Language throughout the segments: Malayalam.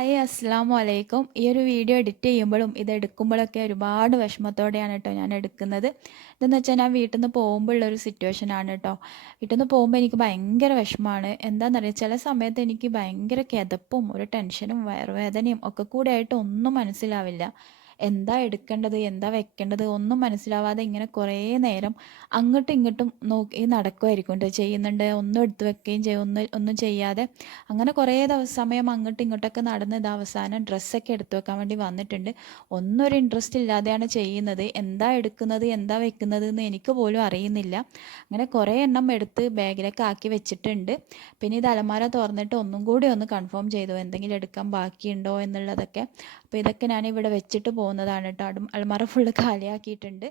ഹായ് അസ്സാം വലൈക്കും ഈ ഒരു വീഡിയോ എഡിറ്റ് ചെയ്യുമ്പോഴും ഇത് എടുക്കുമ്പോഴൊക്കെ ഒരുപാട് വിഷമത്തോടെയാണ് കേട്ടോ ഞാൻ എടുക്കുന്നത്. ഇതെന്ന് വെച്ചാൽ ഞാൻ വീട്ടിൽ നിന്ന് പോകുമ്പോഴുള്ളൊരു സിറ്റുവേഷൻ ആണ് കേട്ടോ. വീട്ടിൽ നിന്ന് പോകുമ്പോൾ എനിക്ക് ഭയങ്കര വിഷമമാണ് എന്താണെന്നറിയാം ചില സമയത്ത് എനിക്ക് ഭയങ്കര കിതപ്പും ഒരു ടെൻഷനും വയറുവേദനയും ഒക്കെ കൂടെ ആയിട്ട് ഒന്നും മനസ്സിലാവില്ല. എന്താ എടുക്കേണ്ടത് എന്താ വെക്കേണ്ടത് ഒന്നും മനസ്സിലാവാതെ ഇങ്ങനെ കുറേ നേരം അങ്ങോട്ടും ഇങ്ങോട്ടും നോക്കി നടക്കുമായിരിക്കും കേട്ടോ ചെയ്യുന്നുണ്ട്. ഒന്നും എടുത്ത് വെക്കുകയും ചെയ്യും. ഒന്നും ഒന്നും ചെയ്യാതെ അങ്ങനെ കുറേ ദിവസം സമയം അങ്ങോട്ടും ഇങ്ങോട്ടൊക്കെ നടന്ന് ഇത് അവസാനം ഡ്രസ്സൊക്കെ എടുത്തു വെക്കാൻ വേണ്ടി വന്നിട്ടുണ്ട്. ഒന്നും ഒരു ഇൻട്രസ്റ്റ് ഇല്ലാതെയാണ് ചെയ്യുന്നത്. എന്താ എടുക്കുന്നത് എന്താ വെക്കുന്നത് എന്ന് എനിക്ക് പോലും അറിയുന്നില്ല. അങ്ങനെ കുറേ എണ്ണം എടുത്ത് ബാഗിലൊക്കെ ആക്കി വെച്ചിട്ടുണ്ട്. പിന്നെ ഇത് അലമാര തുറന്നിട്ട് ഒന്നും കൂടി ഒന്ന് കൺഫേം ചെയ്തു. എന്തെങ്കിലും എടുക്കാൻ ബാക്കിയുണ്ടോ എന്നുള്ളതൊക്കെ. അപ്പോൾ ഇതൊക്കെ ഞാൻ ഇവിടെ വെച്ചിട്ട് പോകുന്നതാണ് കേട്ടോ. അടും അലമാറ ഫുള്ള് കാലിയാക്കിയിട്ടുണ്ട്.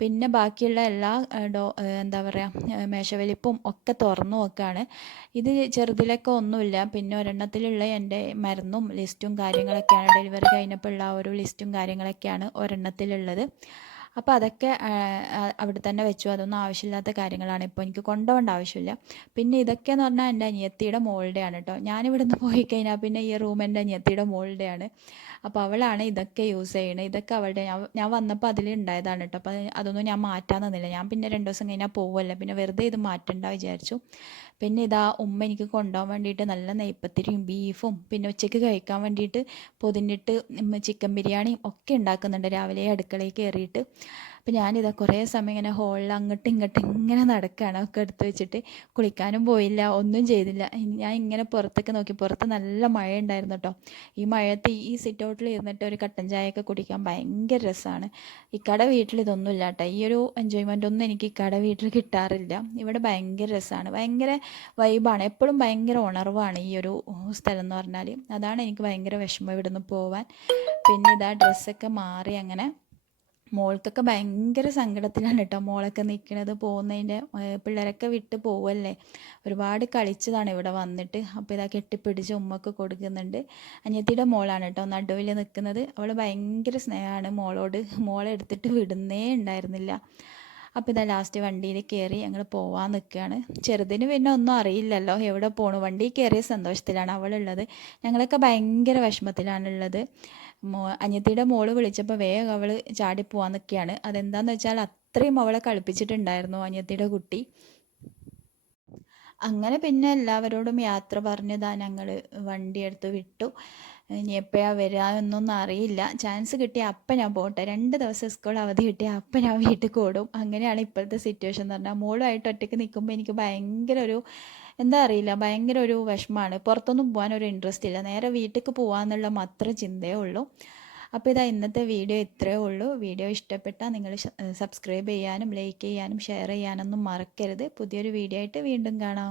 പിന്നെ ബാക്കിയുള്ള എല്ലാ ഡോ എന്താ പറയുക മേശവലിപ്പും ഒക്കെ തുറന്നു നോക്കുകയാണ് ഇത് ചെറുതിലൊക്കെ ഒന്നുമില്ല. പിന്നെ ഒരെണ്ണത്തിലുള്ള എന്റെ മരുന്നും ലിസ്റ്റും കാര്യങ്ങളൊക്കെയാണ്. ഡെലിവറി കഴിഞ്ഞപ്പോൾ ഉള്ള ആ ഒരു ലിസ്റ്റും കാര്യങ്ങളൊക്കെയാണ് ഒരെണ്ണത്തിലുള്ളത്. അപ്പോൾ അതൊക്കെ അവിടെ തന്നെ വെച്ചു. അതൊന്നും ആവശ്യമില്ലാത്ത കാര്യങ്ങളാണ്. ഇപ്പോൾ എനിക്ക് കൊണ്ടുപോകേണ്ട ആവശ്യമില്ല. പിന്നെ ഇതൊക്കെയെന്ന് പറഞ്ഞാൽ എന്റെ അനിയത്തിയുടെ മോളുടെയാണ് കേട്ടോ. ഞാനിവിടെ നിന്ന് പോയി കഴിഞ്ഞാൽ പിന്നെ ഈ റൂം എന്റെ അനിയത്തിയുടെ മോളുടെയാണ്. അപ്പോൾ അവളാണ് ഇതൊക്കെ യൂസ് ചെയ്യണത് ഇതൊക്കെ അവളുടെ ഞാൻ ഞാൻ വന്നപ്പോൾ അതിൽ ഉണ്ടായതാണ് കേട്ടോ. അപ്പോൾ അതൊന്നും ഞാൻ മാറ്റാൻ നിന്നില്ല. ഞാൻ പിന്നെ രണ്ട് ദിവസം കഴിഞ്ഞാൽ പോവല്ലേ. പിന്നെ വെറുതെ ഇത് മാറ്റണ്ട വിചാരിച്ചു. പിന്നെ ഇതാ ഉമ്മ എനിക്ക് കൊണ്ടുപോകാൻ വേണ്ടിയിട്ട് നല്ല നെയ്പ്പത്തിരിയും ബീഫും പിന്നെ ഉച്ചയ്ക്ക് കഴിക്കാൻ വേണ്ടിയിട്ട് പൊതിഞ്ഞിട്ട് ചിക്കൻ ബിരിയാണിയും ഒക്കെ ഉണ്ടാക്കുന്നുണ്ട് രാവിലെ അടുക്കളയിൽ കയറിയിട്ട് അപ്പോൾ ഞാനിതാ കുറേ സമയം ഇങ്ങനെ ഹോളിൽ അങ്ങോട്ടും ഇങ്ങോട്ടും ഇങ്ങനെ നടക്കുകയാണ് ഒക്കെ എടുത്ത് വെച്ചിട്ട് കുളിക്കാനും പോയില്ല ഒന്നും ചെയ്തില്ല. ഞാൻ ഇങ്ങനെ പുറത്തേക്ക് നോക്കി പുറത്ത് നല്ല മഴ ഉണ്ടായിരുന്നു കേട്ടോ ഈ മഴയത്ത് ഈ സിറ്റ് ഔട്ടിൽ ഇരുന്നിട്ട് ഒരു കട്ടൻ ചായയൊക്കെ കുടിക്കാൻ ഭയങ്കര രസമാണ് ഇക്കട വീട്ടിൽ ഇതൊന്നും ഇല്ല കേട്ടോ ഈ ഒരു എൻജോയ്മെന്റ് ഒന്നും എനിക്ക് ഇക്കട വീട്ടിൽ കിട്ടാറില്ല. ഇവിടെ ഭയങ്കര രസമാണ് ഭയങ്കര വൈബാണ് എപ്പോഴും ഭയങ്കര ഉണർവാണ് ഈ ഒരു സ്ഥലം എന്ന് പറഞ്ഞാൽ അതാണ് എനിക്ക് ഭയങ്കര വിഷമം ഇവിടുന്ന് പോവാൻ. പിന്നെ ഇതാ ഡ്രസ്സൊക്കെ മാറി അങ്ങനെ മോൾക്കൊക്കെ ഭയങ്കര സങ്കടത്തിലാണ് കേട്ടോ മോളൊക്കെ നിൽക്കുന്നത് പോകുന്നതിന്റെ പിള്ളേരൊക്കെ വിട്ട് പോവല്ലേ? ഒരുപാട് കളിച്ചതാണ് ഇവിടെ വന്നിട്ട്. അപ്പോൾ ഇതാ കെട്ടിപ്പിടിച്ച് ഉമ്മക്ക് കൊടുക്കുന്നുണ്ട്. അനിയത്തിയുടെ മോളാണ് കേട്ടോ നടുവിൽ നിൽക്കുന്നത് അവൾ ഭയങ്കര സ്നേഹമാണ് മോളോട്. മോളെ എടുത്തിട്ട് വിടുന്നേ ഉണ്ടായിരുന്നില്ല. അപ്പോൾ ഇതാ ലാസ്റ്റ് വണ്ടിയിൽ കയറി ഞങ്ങൾ പോവാൻ നിൽക്കുകയാണ് ചെറുതിന് പിന്നെ ഒന്നും അറിയില്ലല്ലോ എവിടെ പോണു? വണ്ടി കയറിയ സന്തോഷത്തിലാണ് അവളുള്ളത്. ഞങ്ങളൊക്കെ ഭയങ്കര വിഷമത്തിലാണുള്ളത്. മോ അനിയത്തിയുടെ മോൾ വിളിച്ചപ്പോൾ വേഗം അവൾ ചാടി പോവാൻ നിൽക്കുകയാണ് അതെന്താണെന്ന് വെച്ചാൽ അത്രയും അവളെ കളിപ്പിച്ചിട്ടുണ്ടായിരുന്നു അനിയത്തിയുടെ കുട്ടി. അങ്ങനെ പിന്നെ എല്ലാവരോടും യാത്ര പറഞ്ഞതാ ഞങ്ങൾ വണ്ടിയെടുത്ത് വിട്ടു. ഇനി എപ്പോഴാണ് വരിക എന്നൊന്നും അറിയില്ല. ചാൻസ് കിട്ടിയ അപ്പം ഞാൻ പോട്ടെ. രണ്ട് ദിവസം സ്കൂൾ അവധി കിട്ടിയ അപ്പം ഞാൻ വീട്ടിൽ കൂടും. അങ്ങനെയാണ് ഇപ്പോഴത്തെ സിറ്റുവേഷൻ എന്ന് പറഞ്ഞാൽ മോളുമായിട്ട് ഒറ്റയ്ക്ക് നിൽക്കുമ്പോൾ എനിക്ക് ഭയങ്കര ഒരു എന്താ അറിയില്ല ഭയങ്കര ഒരു വിഷമമാണ്. പുറത്തൊന്നും പോകാൻ ഒരു ഇൻട്രസ്റ്റ് ഇല്ല. നേരെ വീട്ടിലേക്ക് പോകാമെന്നുള്ള മാത്രം ചിന്തയേ ഉള്ളൂ. അപ്പോൾ ഇതാ ഇന്നത്തെ വീഡിയോ ഇത്രയേ ഉള്ളൂ. വീഡിയോ ഇഷ്ടപ്പെട്ടാൽ നിങ്ങൾ സബ്സ്ക്രൈബ് ചെയ്യാനും ലൈക്ക് ചെയ്യാനും ഷെയർ ചെയ്യാനൊന്നും മറക്കരുത്. പുതിയൊരു വീഡിയോ ആയിട്ട് വീണ്ടും കാണാം.